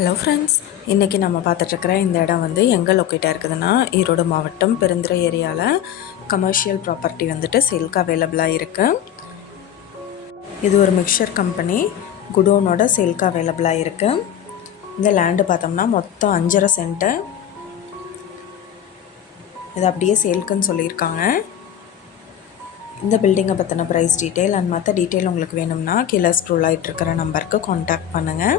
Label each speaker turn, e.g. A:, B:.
A: Hello friends இன்றைக்கி நம்ம பார்த்துட்ருக்குற இந்த இடம் வந்து எங்கே லொக்கேட்டாக இருக்குதுன்னா ஈரோடு மாவட்டம் பெருந்துறை ஏரியாவில் கமர்ஷியல் ப்ராப்பர்ட்டி வந்துட்டு சேல்க்கு அவைலபிளாக இருக்குது இது ஒரு மிக்சர் கம்பெனி குடோனோட சேல்க்கு அவைலபிளாக இருக்குது இந்த லேண்டு பார்த்தோம்னா மொத்தம் அஞ்சரை சென்ட்டு இது அப்படியே சேல்க்குன்னு சொல்லியிருக்காங்க. இந்த பில்டிங்கை பற்றின ப்ரைஸ் டீட்டெயில் அண்ட் மற்ற டீட்டெயில் உங்களுக்கு வேணும்னா கீழே ஸ்க்ரோல் ஆகிட்டு இருக்கிற நம்பருக்கு காண்டாக்ட் பண்ணுங்கள்